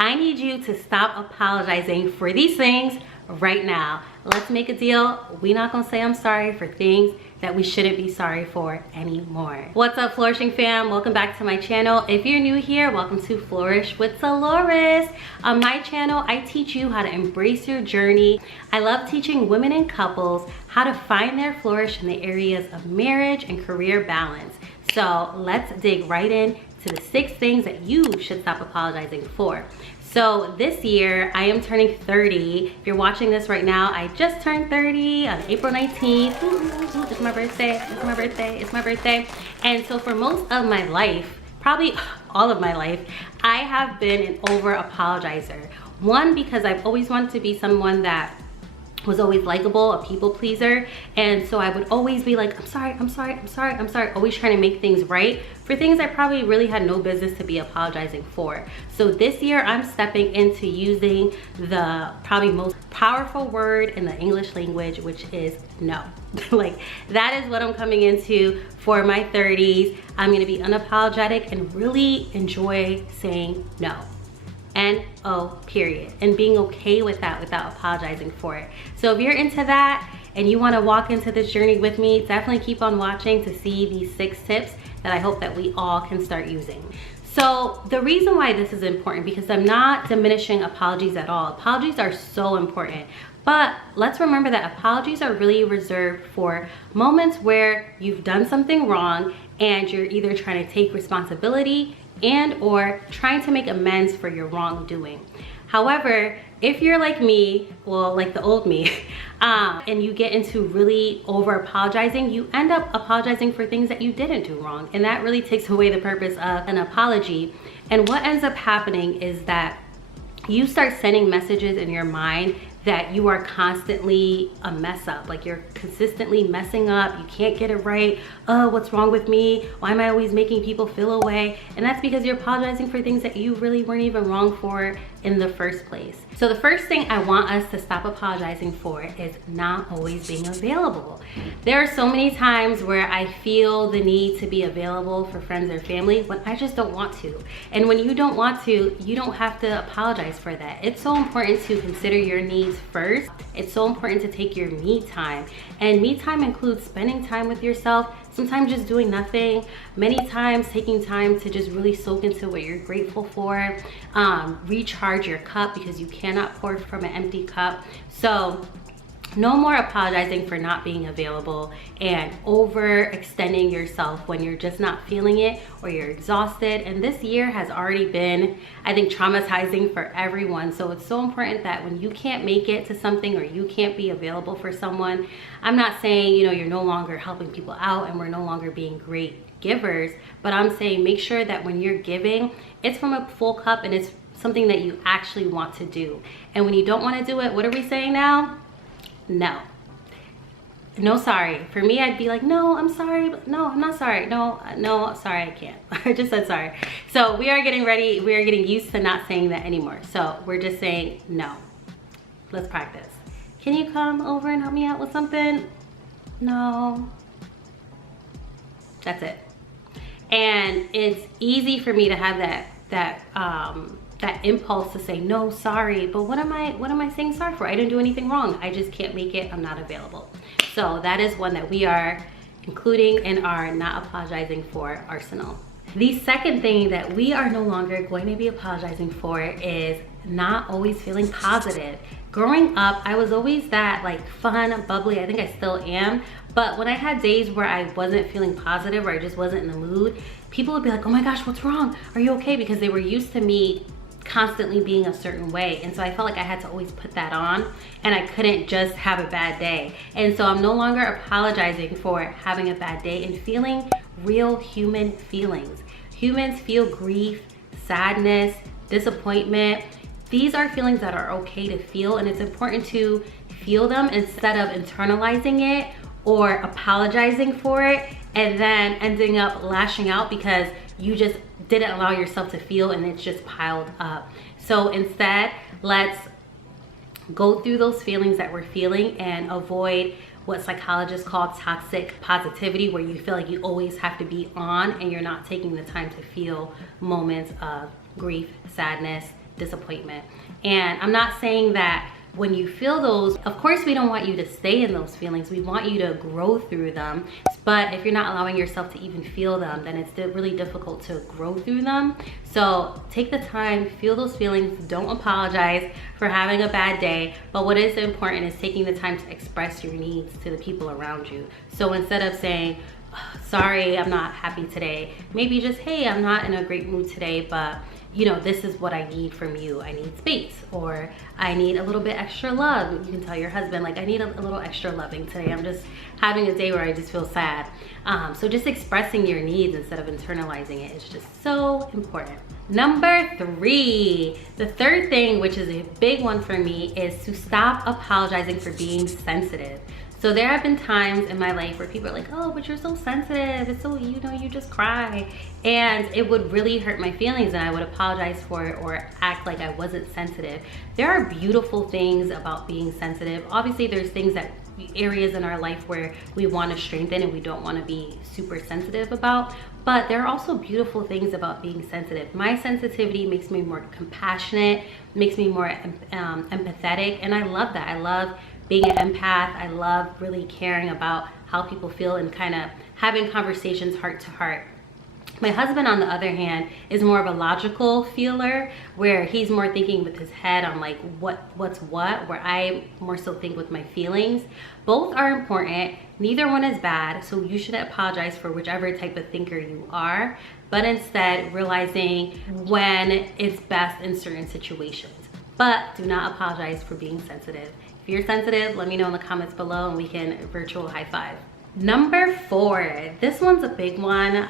I need you to stop apologizing for these things right now. Let's make a deal. We're not gonna say I'm sorry for things that we shouldn't be sorry for anymore. What's up, Flourishing fam? Welcome back to my channel. If you're new here, welcome to Flourish with Delores. On my channel, I teach you how to embrace your journey. I love teaching women and couples how to find their flourish in the areas of marriage and career balance. So let's dig right in to the 6 things that you should stop apologizing for. So this year, I am turning 30. If you're watching this right now, I just turned 30 on April 19th. Ooh, it's my birthday, it's my birthday, it's my birthday. And so for most of my life, probably all of my life, I have been an over apologizer. One, because I've always wanted to be someone that was always likable, a people pleaser, and so I would always be like, I'm sorry, I'm sorry, I'm sorry, I'm sorry, always trying to make things right for things I probably really had no business to be apologizing for. So this year I'm stepping into using the probably most powerful word in the English language, which is no. Like, that is what I'm coming into for my 30s. I'm gonna be unapologetic and really enjoy saying no. N-O, period. And being okay with that without apologizing for it. So if you're into that and you want to walk into this journey with me, definitely keep on watching to see these 6 tips that I hope that we all can start using. So the reason why this is important, because I'm not diminishing apologies at all. Apologies are so important. But let's remember that apologies are really reserved for moments where you've done something wrong and you're either trying to take responsibility and or trying to make amends for your wrongdoing. However, if you're like me, well, like the old me, and you get into really over apologizing, you end up apologizing for things that you didn't do wrong. And that really takes away the purpose of an apology. And what ends up happening is that you start sending messages in your mind that you are constantly a mess up, like you're consistently messing up, you can't get it right. Oh, what's wrong with me? Why am I always making people feel away? And that's because you're apologizing for things that you really weren't even wrong for in the first place. So the first thing I want us to stop apologizing for is not always being available. There are so many times where I feel the need to be available for friends or family when I just don't want to. And when you don't want to, you don't have to apologize for that. It's so important to consider your needs first. It's so important to take your me time. And me time includes spending time with yourself, sometimes just doing nothing, many times taking time to just really soak into what you're grateful for, recharge your cup because you cannot pour from an empty cup. So no more apologizing for not being available and overextending yourself when you're just not feeling it or you're exhausted. And this year has already been, I think, traumatizing for everyone. So it's so important that when you can't make it to something or you can't be available for someone, I'm not saying, you know, you're no longer helping people out and we're no longer being great givers, but I'm saying make sure that when you're giving, it's from a full cup and it's something that you actually want to do. And when you don't want to do it, what are we saying now? No. No, sorry. For me, I'd be like, no, I'm sorry, but no, I'm not sorry. No, sorry, I can't. I just said sorry. So we are getting ready. We are getting used to not saying that anymore. So we're just saying no. Let's practice. Can you come over and help me out with something? No. That's it. And it's easy for me to have that impulse to say no, sorry, but what am I saying sorry for? I didn't do anything wrong. I just can't make it. I'm not available. So that is one that we are including in our not apologizing for arsenal. The second thing that we are no longer going to be apologizing for is not always feeling positive. Growing up, I was always that like fun, bubbly, I think I still am, but when I had days where I wasn't feeling positive or I just wasn't in the mood, people would be like, oh my gosh, what's wrong? Are you okay? Because they were used to me constantly being a certain way. And so I felt like I had to always put that on and I couldn't just have a bad day. And so I'm no longer apologizing for having a bad day and feeling real human feelings. Humans feel grief, sadness, disappointment. These are feelings that are okay to feel, and it's important to feel them instead of internalizing it or apologizing for it and then ending up lashing out because you just didn't allow yourself to feel and it's just piled up. So instead, let's go through those feelings that we're feeling and avoid what psychologists call toxic positivity, where you feel like you always have to be on and you're not taking the time to feel moments of grief, sadness, disappointment. And I'm not saying that when you feel those, of course we don't want you to stay in those feelings. We want you to grow through them. But if you're not allowing yourself to even feel them, then it's really difficult to grow through them. So take the time, feel those feelings. Don't apologize for having a bad day. But what is important is taking the time to express your needs to the people around you. So instead of saying, sorry, I'm not happy today, maybe just, hey, I'm not in a great mood today, but you know, this is what I need from you. I need space, or I need a little bit extra love. You can tell your husband, like, I need a little extra loving today. I'm just having a day where I just feel sad. So just expressing your needs instead of internalizing it is just so important. Number 3, the third thing, which is a big one for me, is to stop apologizing for being sensitive. So there have been times in my life where people are like, oh, but you're so sensitive. It's so, you know, you just cry. And it would really hurt my feelings and I would apologize for it or act like I wasn't sensitive. There are beautiful things about being sensitive. Obviously, there's areas in our life where we want to strengthen and we don't want to be super sensitive about. But there are also beautiful things about being sensitive. My sensitivity makes me more compassionate, makes me more empathetic. And I love that. I love being an empath. I love really caring about how people feel and kind of having conversations heart to heart. My husband, on the other hand, is more of a logical feeler, where he's more thinking with his head on like what's what, where I more so think with my feelings. Both are important. Neither one is bad. So you shouldn't apologize for whichever type of thinker you are, but instead realizing when it's best in certain situations. But do not apologize for being sensitive. If you're sensitive, let me know in the comments below and we can virtual high five. Number 4, this one's a big one.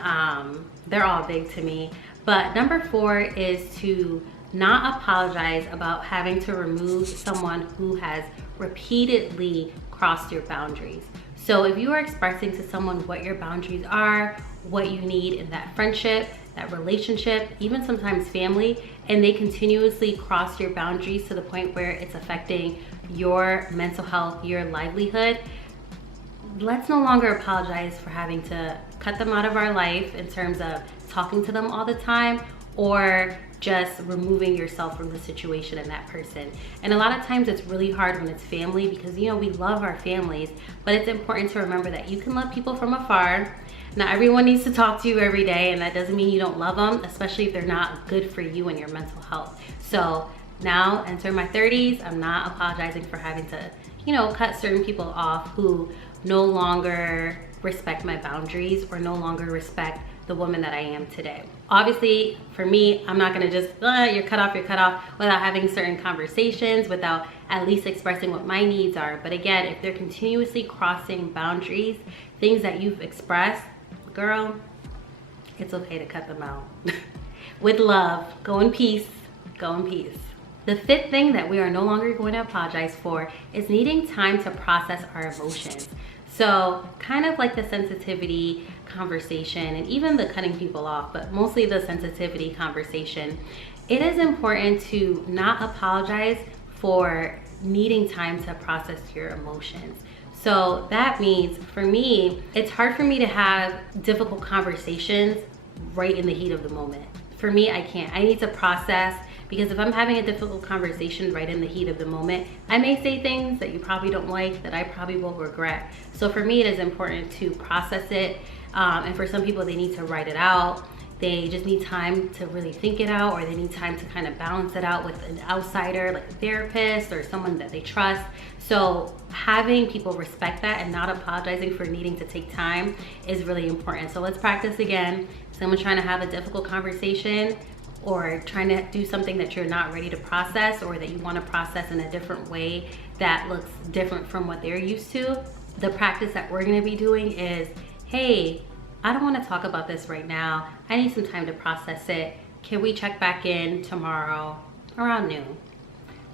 They're all big to me. But number 4 is to not apologize about having to remove someone who has repeatedly crossed your boundaries. So if you are expressing to someone what your boundaries are, what you need in that friendship, that relationship, even sometimes family, and they continuously cross your boundaries to the point where it's affecting your mental health, your livelihood, let's no longer apologize for having to cut them out of our life in terms of talking to them all the time or just removing yourself from the situation and that person. And a lot of times it's really hard when it's family because, you know, we love our families, but it's important to remember that you can love people from afar. Not everyone needs to talk to you every day, and that doesn't mean you don't love them, especially if they're not good for you and your mental health. So now, enter my 30s, I'm not apologizing for having to, you know, cut certain people off who no longer respect my boundaries or no longer respect the woman that I am today. Obviously, for me, I'm not gonna just, you're cut off without having certain conversations, without at least expressing what my needs are. But again, if they're continuously crossing boundaries, things that you've expressed, girl, it's okay to cut them out. With love, go in peace, go in peace. The 5th thing that we are no longer going to apologize for is needing time to process our emotions. So kind of like the sensitivity conversation and even the cutting people off, but mostly the sensitivity conversation, it is important to not apologize for needing time to process your emotions. So that means for me, it's hard for me to have difficult conversations right in the heat of the moment. For me, I can't. I need to process, because if I'm having a difficult conversation right in the heat of the moment, I may say things that you probably don't like, that I probably will regret. So for me, it is important to process it. And for some people, they need to write it out. They just need time to really think it out, or they need time to kind of balance it out with an outsider, like a therapist or someone that they trust. So having people respect that and not apologizing for needing to take time is really important. So let's practice again. Someone trying to have a difficult conversation or trying to do something that you're not ready to process, or that you want to process in a different way that looks different from what they're used to. The practice that we're going to be doing is, hey, I don't want to talk about this right now. I need some time to process it. Can we check back in tomorrow around noon?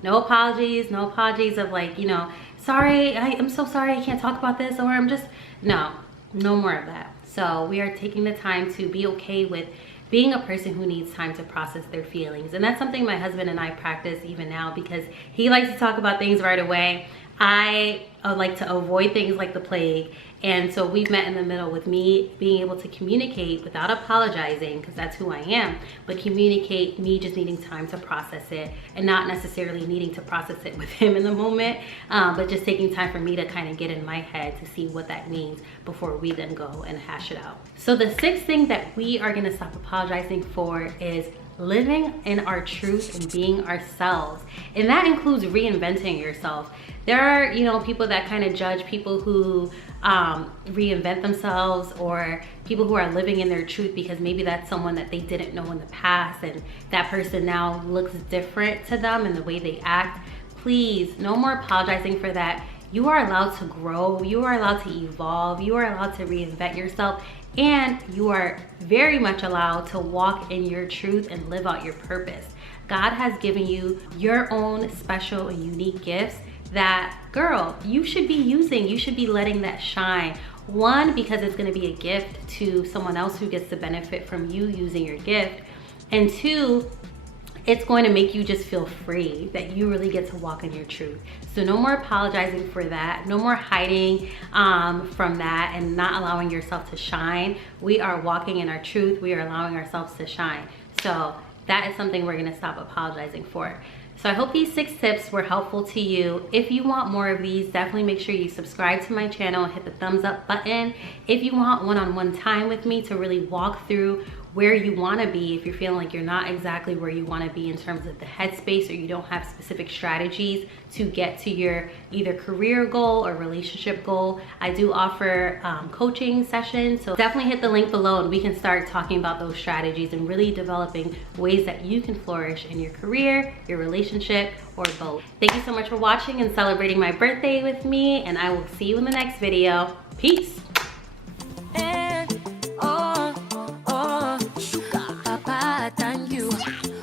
No apologies of like, you know, sorry, I'm so sorry I can't talk about this, or I'm just, no more of that. So we are taking the time to be okay with being a person who needs time to process their feelings. And that's something my husband and I practice even now, because he likes to talk about things right away. I like to avoid things like the plague. And so we've met in the middle with me being able to communicate without apologizing, because that's who I am, but communicate me just needing time to process it and not necessarily needing to process it with him in the moment, but just taking time for me to kind of get in my head to see what that means before we then go and hash it out. So the sixth thing that we are gonna stop apologizing for is living in our truth and being ourselves. And that includes reinventing yourself. There are, you know, people that kind of judge people who reinvent themselves, or people who are living in their truth because maybe that's someone that they didn't know in the past and that person now looks different to them in the way they act. Please, no more apologizing for that. You are allowed to grow, you are allowed to evolve, you are allowed to reinvent yourself, and you are very much allowed to walk in your truth and live out your purpose. God has given you your own special and unique gifts that, girl, you should be using. You should be letting that shine. One, because it's going to be a gift to someone else who gets to benefit from you using your gift. And two, it's going to make you just feel free, that you really get to walk in your truth. So no more apologizing for that. No more hiding from that and not allowing yourself to shine. We are walking in our truth. We are allowing ourselves to shine. So that is something we're going to stop apologizing for. So I hope these 6 tips were helpful to you. If you want more of these, definitely make sure you subscribe to my channel and hit the thumbs up button. If you want one-on-one time with me to really walk through where you want to be, if you're feeling like you're not exactly where you want to be in terms of the headspace, or you don't have specific strategies to get to your either career goal or relationship goal, I do offer coaching sessions. So definitely hit the link below and we can start talking about those strategies and really developing ways that you can flourish in your career, your relationship, or both. Thank you so much for watching and celebrating my birthday with me, and I will see you in the next video. Peace.